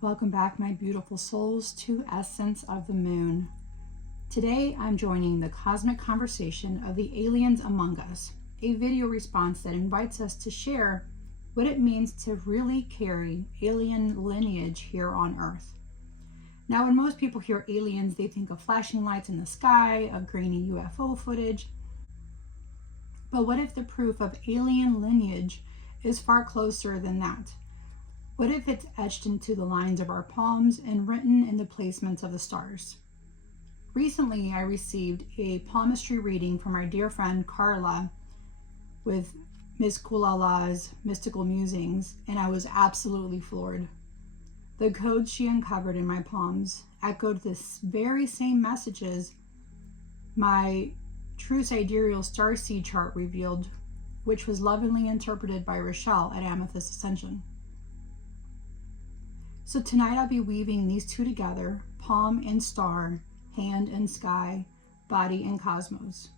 Welcome back, my beautiful souls, to Essence of the Moon. Today, I'm joining the cosmic conversation of the aliens among us, a video response that invites us to share what it means to really carry alien lineage here on Earth. Now, when most people hear aliens, they think of flashing lights in the sky, of grainy UFO footage. But what if the proof of alien lineage is far closer than that? What if it's etched into the lines of our palms and written in the placements of the stars? Recently, I received a palmistry reading from our dear friend Carla with Miss Kulala's mystical musings, and I was absolutely floored. The codes she uncovered in my palms echoed the very same messages my True Sidereal Starseed chart revealed, which was lovingly interpreted by Rachele at Amethyst Ascension. So tonight I'll be weaving these two together, palm and star, hand and sky, body and cosmos.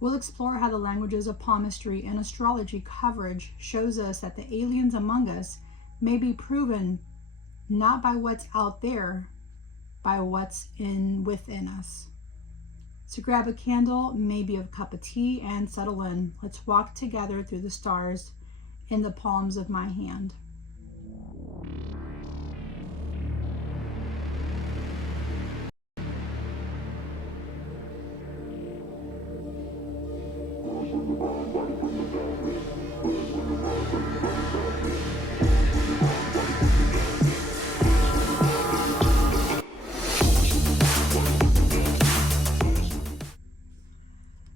We'll explore how the languages of palmistry and astrology coverage shows us that the aliens among us may be proven not by what's out there, by what's within us. So grab a candle, maybe a cup of tea, and settle in. Let's walk together through the stars in the palms of my hand.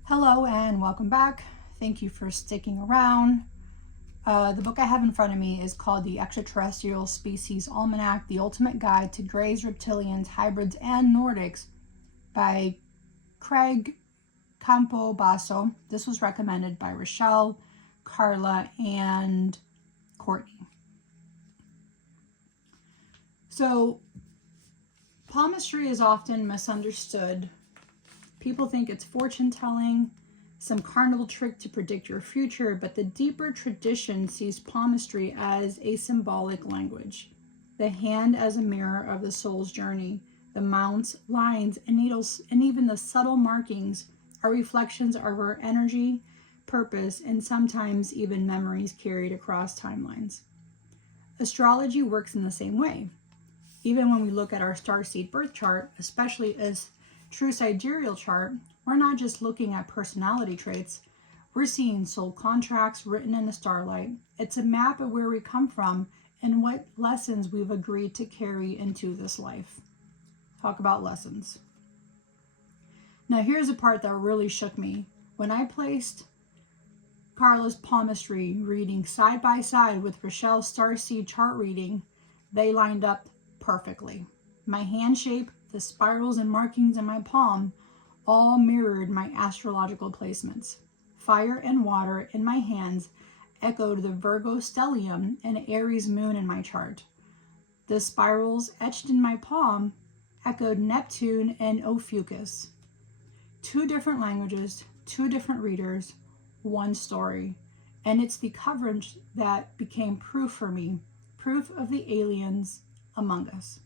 Hello and welcome back. Thank you for sticking around. The book I have in front of me is called The Extraterrestrial Species Almanac, The Ultimate Guide to Greys, Reptilians, Hybrids, and Nordics by Craig Campobasso. This was recommended by Rachele, Carla, and Courtney. So, palmistry is often misunderstood. People think it's fortune telling, some carnival trick to predict your future, but the deeper tradition sees palmistry as a symbolic language. The hand as a mirror of the soul's journey. The mounts, lines, and needles, and even the subtle markings are reflections of our energy, purpose, and sometimes even memories carried across timelines. Astrology works in the same way. Even when we look at our starseed birth chart, especially as True Sidereal chart, we're not just looking at personality traits. We're seeing soul contracts written in the starlight. It's a map of where we come from and what lessons we've agreed to carry into this life. Talk about lessons. Now here's the part that really shook me. When I placed Carla's palmistry reading side by side with Rachele's starseed chart reading, they lined up perfectly. My hand shape, the spirals and markings in my palm all mirrored my astrological placements. Fire and water in my hands echoed the Virgo stellium and Aries moon in my chart. The spirals etched in my palm echoed Neptune and Ophiuchus. Two different languages, two different readers, one story. And it's the coverage that became proof for me, proof of the aliens among us.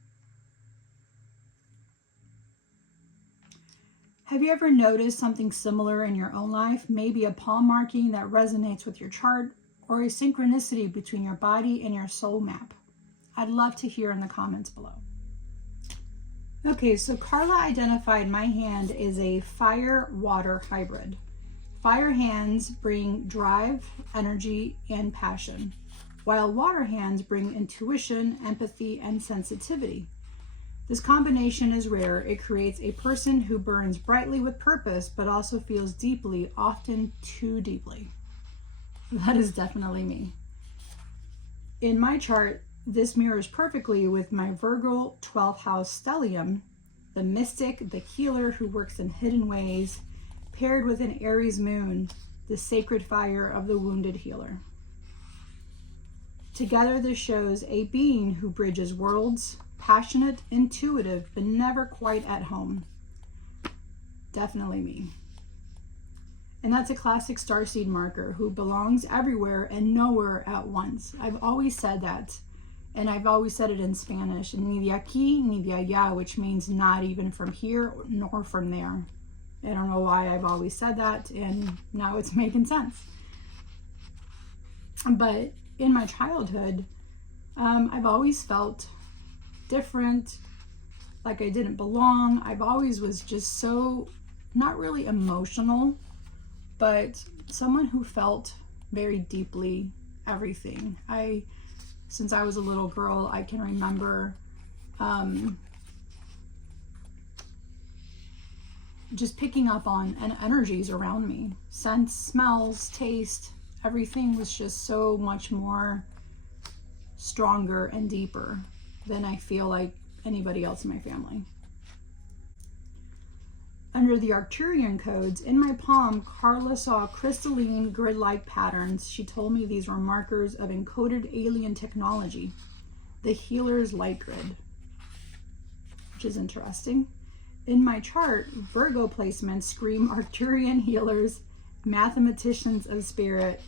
Have you ever noticed something similar in your own life? Maybe a palm marking that resonates with your chart, or a synchronicity between your body and your soul map? I'd love to hear in the comments below. Okay, so Carla identified my hand as a fire-water hybrid. Fire hands bring drive, energy, and passion, while water hands bring intuition, empathy, and sensitivity. This combination is rare. It creates a person who burns brightly with purpose, but also feels deeply, often too deeply. That is definitely me. In my chart, this mirrors perfectly with my Virgo 12th house stellium, the mystic, the healer who works in hidden ways, paired with an Aries moon, the sacred fire of the wounded healer. Together, this shows a being who bridges worlds, passionate, intuitive, but never quite at home. Definitely me. And that's a classic starseed marker who belongs everywhere and nowhere at once. I've always said that. And I've always said it in Spanish, ni de aquí, ni de allá, which means not even from here nor from there. I don't know why I've always said that, and now it's making sense. But in my childhood, I've always felt different, like I didn't belong. I've always was just so, not really emotional, but someone who felt very deeply everything. Since I was a little girl, I can remember just picking up on energies around me. Scents, smells, taste, everything was just so much more stronger and deeper than I feel like anybody else in my family. Under the Arcturian codes, in my palm, Carla saw crystalline grid-like patterns. She told me these were markers of encoded alien technology, the healer's light grid, which is interesting. In my chart, Virgo placements scream Arcturian healers, mathematicians of spirit,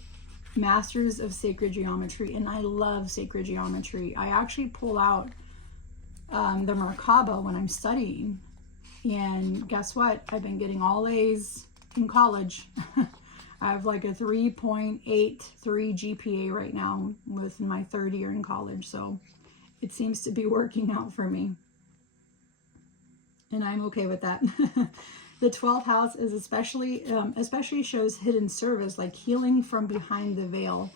masters of sacred geometry, and I love sacred geometry. I actually pull out the Merkaba when I'm studying. And guess what? I've been getting all A's in college. I have like a 3.83 GPA right now with my third year in college. So it seems to be working out for me. And I'm okay with that. The 12th house is especially shows hidden service, like healing from behind the veil.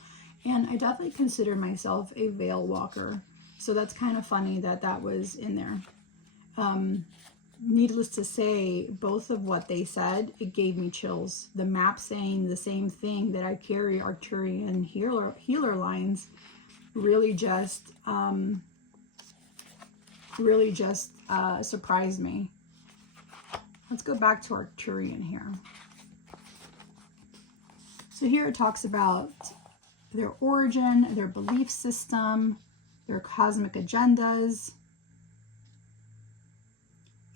And I definitely consider myself a veil walker. So that's kind of funny that that was in there. Needless to say, both of what they said, it gave me chills. The map saying the same thing, that I carry Arcturian healer lines, really just surprised me. Let's go back to Arcturian here. So here it talks about their origin, their belief system, their cosmic agendas.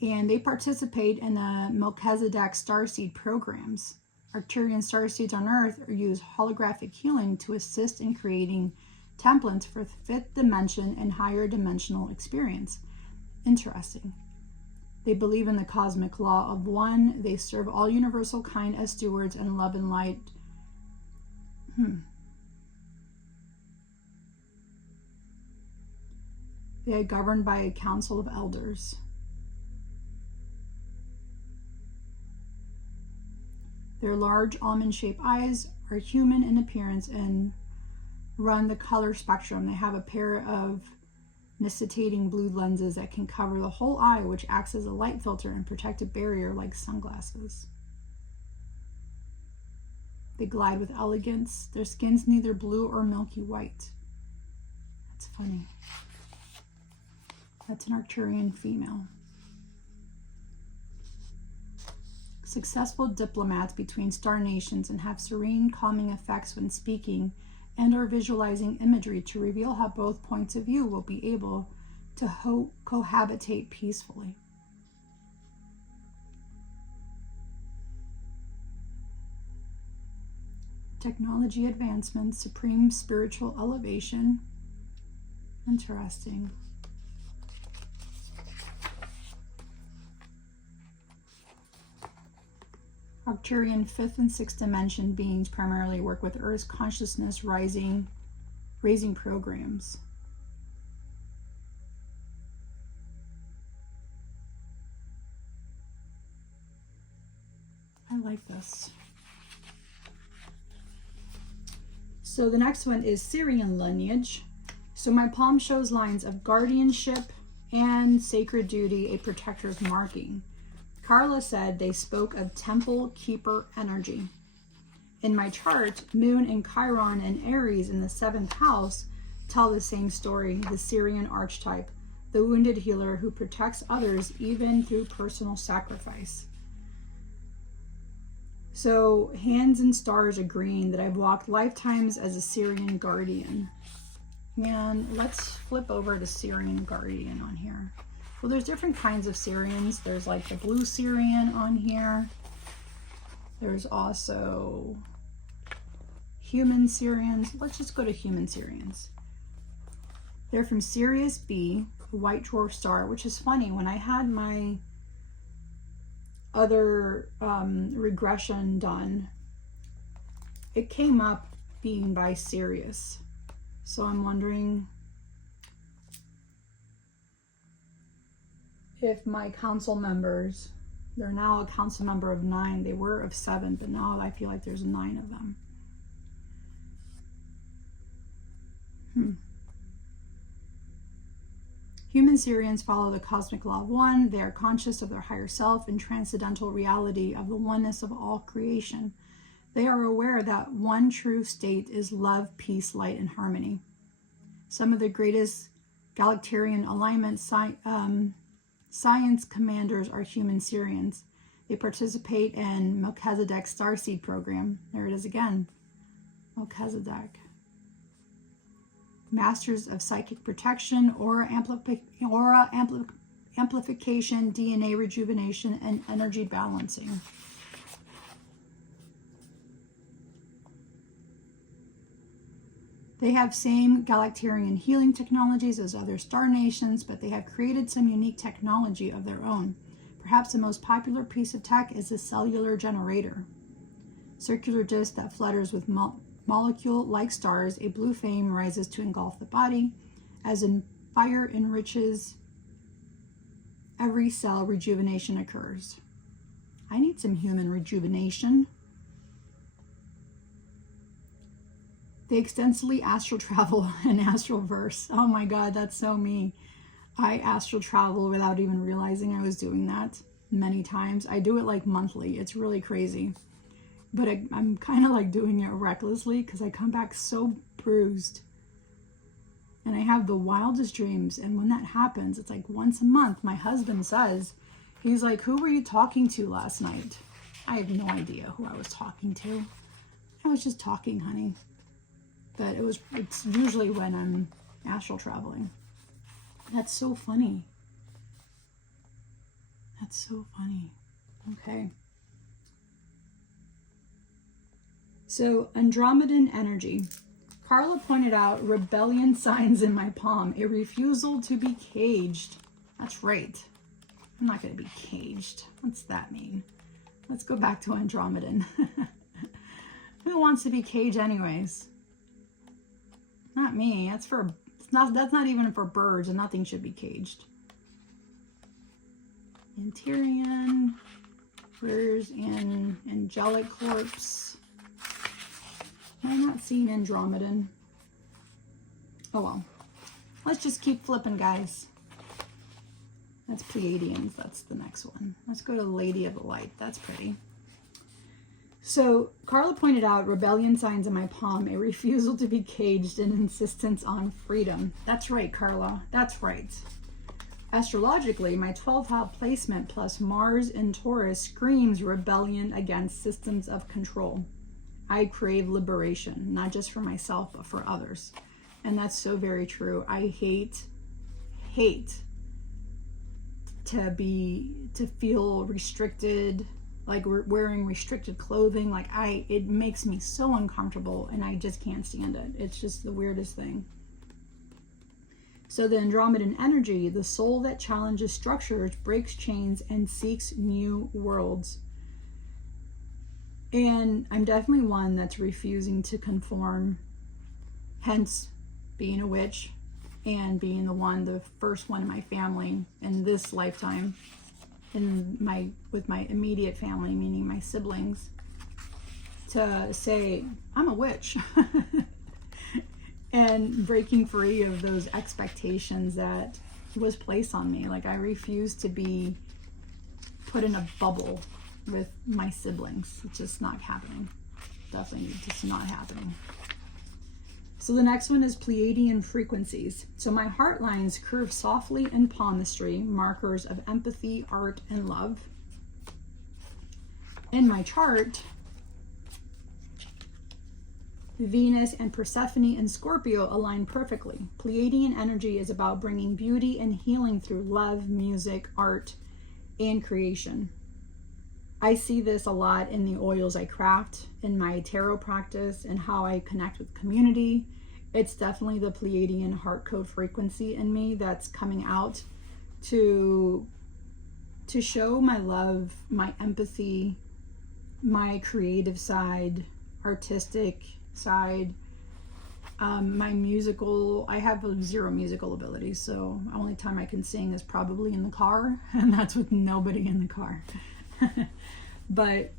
And they participate in the Melchizedek Starseed programs. Arcturian Starseeds on Earth use holographic healing to assist in creating templates for fifth dimension and higher dimensional experience. Interesting. They believe in the cosmic law of one. They serve all universal kind as stewards and love and light. They are governed by a council of elders. Their large almond-shaped eyes are human in appearance and run the color spectrum. They have a pair of necessitating blue lenses that can cover the whole eye, which acts as a light filter and protective barrier like sunglasses. They glide with elegance. Their skin's neither blue or milky white. That's funny. That's an Arcturian female. Successful diplomats between star nations and have serene, calming effects when speaking and or visualizing imagery to reveal how both points of view will be able to cohabitate peacefully. Technology advancements, supreme spiritual elevation. Interesting. Arcturian 5th and 6th dimension beings primarily work with Earth's consciousness raising programs. I like this. So the next one is Sirian lineage. So my palm shows lines of guardianship and sacred duty, a protector's marking. Carla said they spoke of temple keeper energy. In my chart, Moon and Chiron and Aries in the 7th house tell the same story, the Sirian archetype, the wounded healer who protects others even through personal sacrifice. So hands and stars agreeing that I've walked lifetimes as a Sirian guardian. And let's flip over to Sirian guardian on here. Well, there's different kinds of Sirians. There's like the blue Sirian on here. There's also human Sirians. Let's just go to human Sirians. They're from Sirius B, the white dwarf star, which is funny. When I had my other regression done, it came up being by Sirius. So I'm wondering if my council members, they're now a council member of 9. They were of 7, but now I feel like there's 9 of them. Human Sirians follow the cosmic law of one. They are conscious of their higher self and transcendental reality of the oneness of all creation. They are aware that one true state is love, peace, light, and harmony. Some of the greatest Galacturian alignment science commanders are human Sirians. They participate in Melchizedek's Starseed program. There it is again. Melchizedek. Masters of psychic protection, aura amplification, DNA rejuvenation, and energy balancing. They have same Galacturian healing technologies as other star nations, but they have created some unique technology of their own. Perhaps the most popular piece of tech is the cellular generator. Circular disc that flutters with molecule-like stars, a blue flame rises to engulf the body. As in fire enriches every cell, rejuvenation occurs. I need some human rejuvenation. They extensively astral travel and astral verse. Oh my God, that's so me. I astral travel without even realizing I was doing that many times. I do it like monthly. It's really crazy. But I'm kind of like doing it recklessly because I come back so bruised. And I have the wildest dreams. And when that happens, it's like once a month. My husband says, he's like, who were you talking to last night? I have no idea who I was talking to. I was just talking, honey. But it's usually when I'm astral traveling. That's so funny. That's so funny. Okay. So, Andromedan energy. Carla pointed out rebellion signs in my palm. A refusal to be caged. That's right. I'm not going to be caged. What's that mean? Let's go back to Andromedan. Who wants to be caged anyways? Not me. That's not even for birds, and nothing should be caged. Anterian, prayers in angelic corpse. Am I not seeing Andromedan? Oh well. Let's just keep flipping, guys. That's Pleiadians. That's the next one. Let's go to Lady of the Light. That's pretty. So Carla pointed out rebellion signs in my palm, a refusal to be caged, and insistence on freedom. That's right, Carla. That's right. Astrologically, my 12th house placement plus Mars in Taurus screams rebellion against systems of control. I crave liberation, not just for myself, but for others. And that's so very true. I hate to feel restricted, like we're wearing restricted clothing. Like it makes me so uncomfortable and I just can't stand it. It's just the weirdest thing. So the Andromedan energy, the soul that challenges structures, breaks chains, and seeks new worlds. And I'm definitely one that's refusing to conform, hence being a witch and being the first one in my family in this lifetime, with my immediate family, meaning my siblings, to say, I'm a witch. And breaking free of those expectations that was placed on me. Like I refuse to be put in a bubble with my siblings. It's just not happening. Definitely just not happening. So the next one is Pleiadian frequencies. So my heart lines curve softly in palmistry, markers of empathy, art, and love. In my chart, Venus and Persephone and Scorpio align perfectly. Pleiadian energy is about bringing beauty and healing through love, music, art, and creation. I see this a lot in the oils I craft, in my tarot practice, and how I connect with community. it's definitely the Pleiadian heart code frequency in me that's coming out to show my love, my empathy, my creative side, artistic side, my musical. I have 0 musical abilities, so the only time I can sing is probably in the car, and that's with nobody in the car. But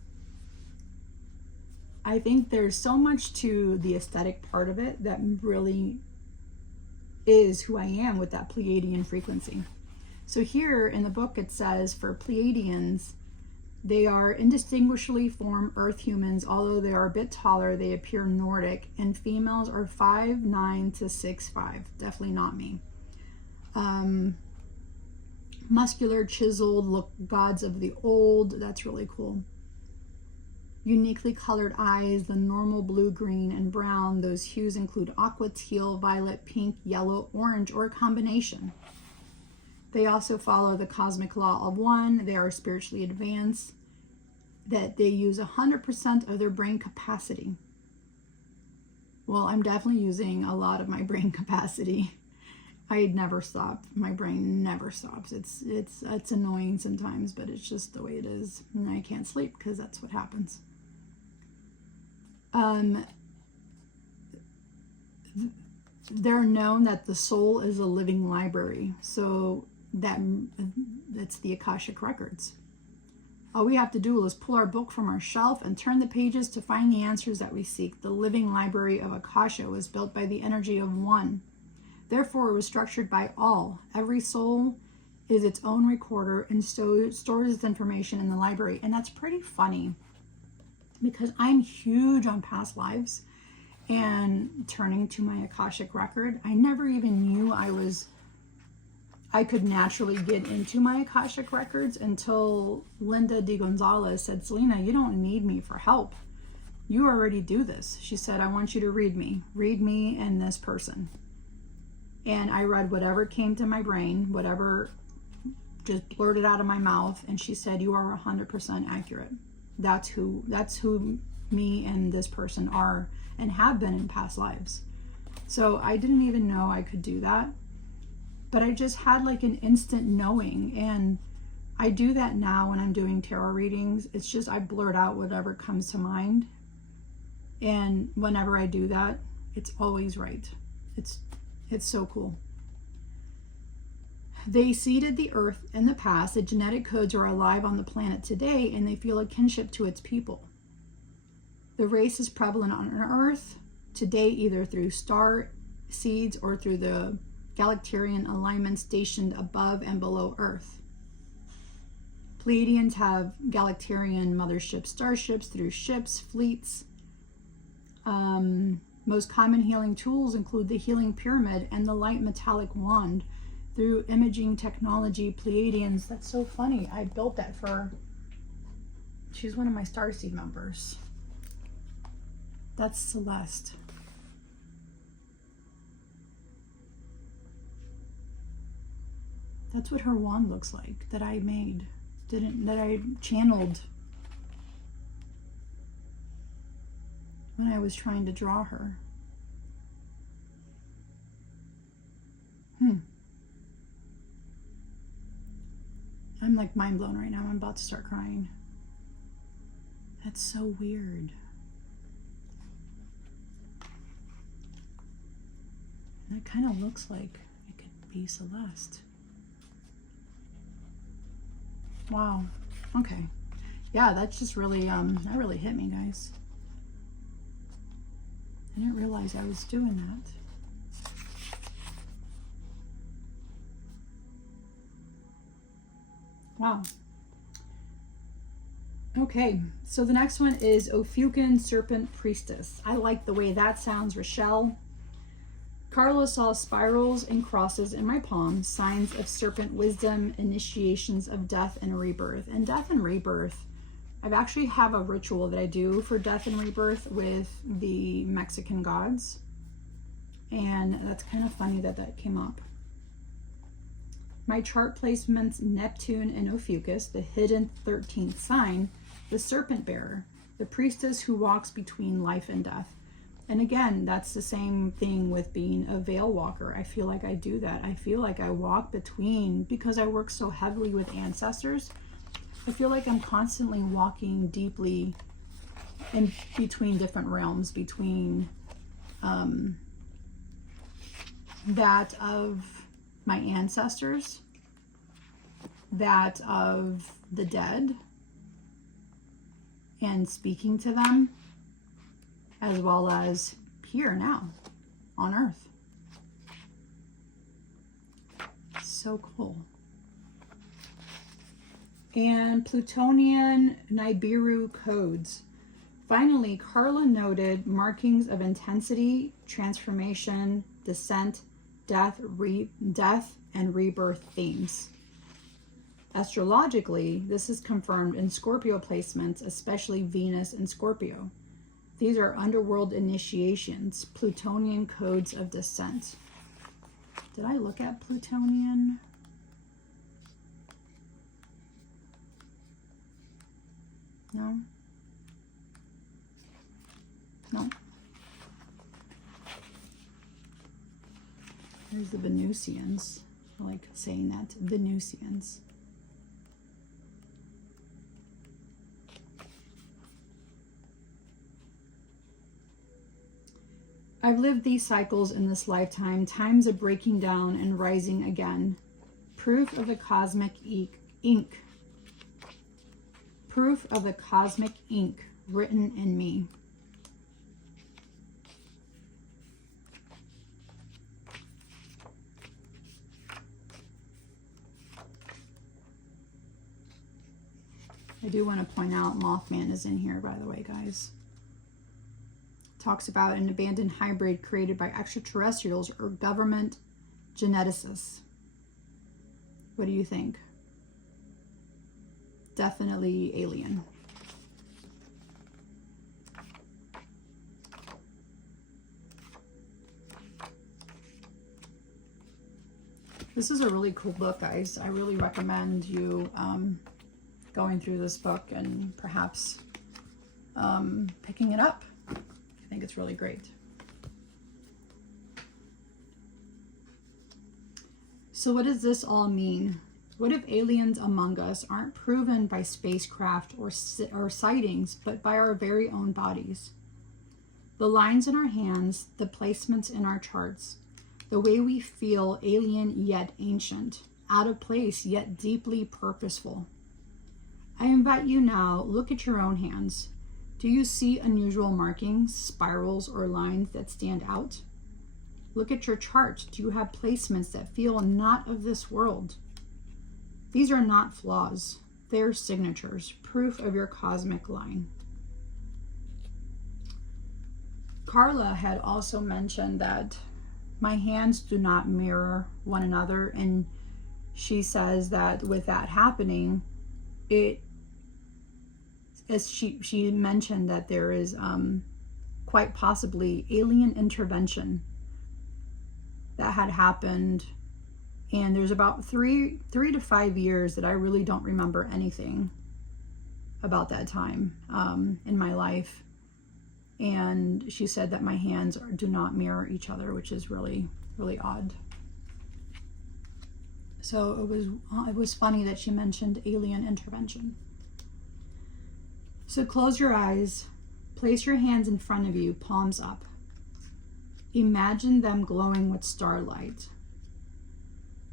I think there's so much to the aesthetic part of it that really is who I am with that Pleiadian frequency. So here in the book it says for Pleiadians, they are indistinguishably formed Earth humans. Although they are a bit taller, they appear Nordic, and females are 5'9" to 6'5". Definitely not me. Muscular, chiseled, look gods of the old. That's really cool. Uniquely colored eyes, the normal blue, green, and brown. Those hues include aqua, teal, violet, pink, yellow, orange, or a combination. They also follow the cosmic law of one. They are spiritually advanced, that they use 100% of their brain capacity. Well, I'm definitely using a lot of my brain capacity. I never stop. My brain never stops. It's annoying sometimes, but it's just the way it is. And I can't sleep because that's what happens. They're known that the soul is a living library. So that's the Akashic records. All we have to do is pull our book from our shelf and turn the pages to find the answers that we seek. The living library of Akasha was built by the energy of one. Therefore, it was structured by all. Every soul is its own recorder and stores its information in the library. And that's pretty funny because I'm huge on past lives and turning to my Akashic record. I never even knew I could naturally get into my Akashic records until Linda D. Gonzalez said, Selena, you don't need me for help. You already do this. She said, I want you to read me and this person. And I read whatever came to my brain, whatever just blurted out of my mouth. And she said, you are 100% accurate. That's who me and this person are and have been in past lives. So I didn't even know I could do that. But I just had like an instant knowing, and I do that now when I'm doing tarot readings. It's just I blurt out whatever comes to mind, and whenever I do that, it's always right. It's so cool. They seeded the earth in the past. The genetic codes are alive on the planet today, and they feel a kinship to its people. The race is prevalent on Earth today, either through star seeds or through the Galacturian alignment stationed above and below Earth. Pleiadians have Galacturian mothership starships through ships, fleets. Most common healing tools include the healing pyramid and the light metallic wand. Through imaging technology, Pleiadians, that's so funny. I built that for, she's one of my Starseed members. That's Celeste. That's what her wand looks like that I made, that I channeled when I was trying to draw her. I'm like mind blown right now. I'm about to start crying. That's so weird. That kind of looks like it could be Celeste. Wow. Okay. Yeah, that's just really, that really hit me, guys. I didn't realize I was doing that. Wow. Okay, so the next one is Ophiuchus Serpent Priestess. I like the way that sounds, Rachele. Carla saw spirals and crosses in my palm, signs of serpent wisdom, initiations of death and rebirth. And death and rebirth, I actually have a ritual that I do for death and rebirth with the Mexican gods. And that's kind of funny that that came up. My chart placements Neptune and Ophiuchus, the hidden 13th sign, the serpent bearer, the priestess who walks between life and death. And again, that's the same thing with being a veil walker. I feel like I do that. I feel like I walk between, because I work so heavily with ancestors, I feel like I'm constantly walking deeply in between different realms, between that of my ancestors, that of the dead, and speaking to them, as well as here now on Earth. So cool. And Plutonian Nibiru codes. Finally, Carla noted markings of intensity, transformation, descent, death, and rebirth themes. Astrologically, this is confirmed in Scorpio placements, especially Venus and Scorpio. These are underworld initiations, Plutonian codes of descent. Did I look at Plutonian? No? No. There's the Venusians. I like saying that, Venusians. I've lived these cycles in this lifetime, times of breaking down and rising again. Proof of the cosmic ink. Proof of the cosmic ink written in me. I do want to point out Mothman is in here, by the way, guys. Talks about an abandoned hybrid created by extraterrestrials or government geneticists. What do you think? Definitely alien. This is a really cool book, guys. I really recommend you going through this book and perhaps picking it up. I think it's really great. So what does this all mean? What if aliens among us aren't proven by spacecraft or sightings, but by our very own bodies? The lines in our hands, the placements in our charts, the way we feel alien yet ancient, out of place yet deeply purposeful. I invite you now, look at your own hands. Do you see unusual markings, spirals, or lines that stand out? Look at your chart. Do you have placements that feel not of this world? These are not flaws. They're signatures, proof of your cosmic line. Carla had also mentioned that my hands do not mirror one another, and she says that with that happening, she mentioned that there is quite possibly alien intervention that had happened, and there's about 3 to 5 years that I really don't remember anything about that time in my life. And she said that my hands do not mirror each other, which is really, really odd. So it was funny that she mentioned alien intervention. So close your eyes, place your hands in front of you, palms up. Imagine them glowing with starlight.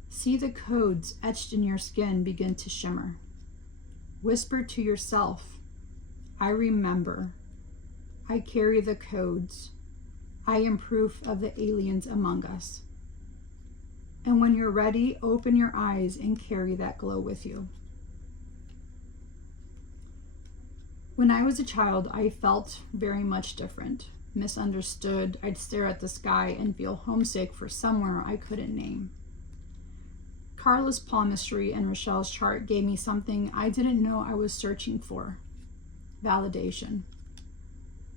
See the codes etched in your skin begin to shimmer. Whisper to yourself, I remember. I carry the codes. I am proof of the aliens among us. And when you're ready, open your eyes and carry that glow with you. When I was a child, I felt very much different, misunderstood. I'd stare at the sky and feel homesick for somewhere I couldn't name. Carla's palmistry and Rachele's chart gave me something I didn't know I was searching for: validation.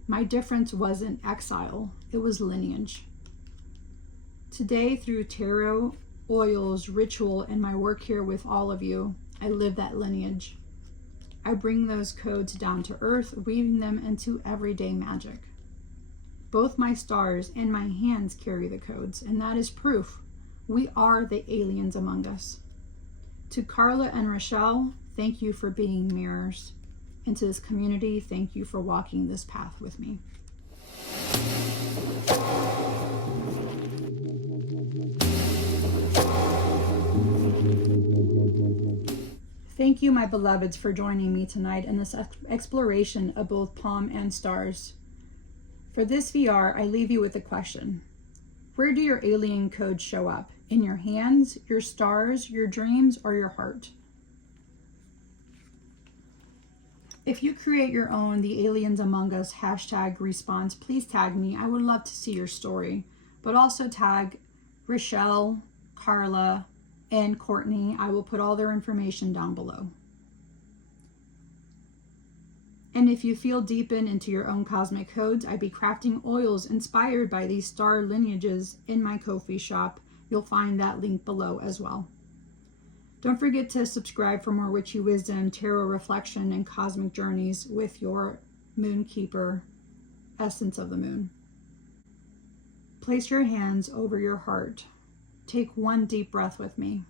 My difference wasn't exile, it was lineage. Today, through tarot, oils, ritual, and my work here with all of you, I live that lineage. I bring those codes down to earth, weaving them into everyday magic. Both my stars and my hands carry the codes, and that is proof we are the aliens among us. To Carla and Rachele, thank you for being mirrors. And to this community, thank you for walking this path with me. Thank you, my beloveds, for joining me tonight in this exploration of both Palm and stars. For this VR, I leave you with a question. Where do your alien codes show up? In your hands, your stars, your dreams, or your heart? If you create your own The Aliens Among Us #response, please tag me. I would love to see your story. But also tag Rachele, Carla, and Courtney. I will put all their information down below. And if you feel deepen into your own cosmic codes, I'd be crafting oils inspired by these star lineages in my KoFi shop. You'll find that link below as well. Don't forget to subscribe for more witchy wisdom, tarot reflection, and cosmic journeys with your moon keeper, Essence of the Moon. Place your hands over your heart. Take one deep breath with me.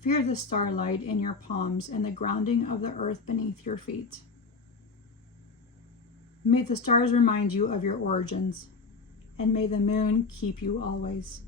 Feel the starlight in your palms and the grounding of the earth beneath your feet. May the stars remind you of your origins, and may the moon keep you always.